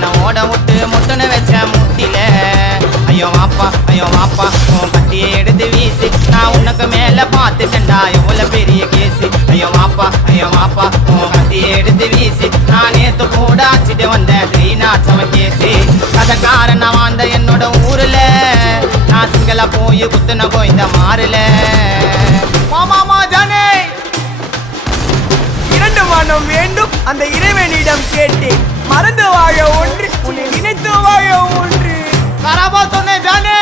என்ன ஓட விட்டு முட்டுன்னு வச்ச முட்டில ஐயோ வாப்பா உன் கட்டியை எடுத்து வீசு நான் உனக்கு மேல பார்த்துட்டேன்டா எவ்வளவு பெரிய கேசு ஐயோ வாப்பா உன் கட்டியை எடுத்து வீசு நான் நேத்து கூட ஆச்சிட்டு வந்தேன் 307 கேசு கதைக்காரன் நான் வாழ்ந்த என்னோட ஊருல நான் சிங்கள போய் குத்துன கோய்ந்த மாறுல மாமா ஜானே இரண்டு மனம் வேண்டும் அந்த இறைவனிடம் கேட்டு மறந்து வாழ ஒன்று உன்னை நினைத்து வாழ ஒன்று கராபா சொன்னேன் ஜானே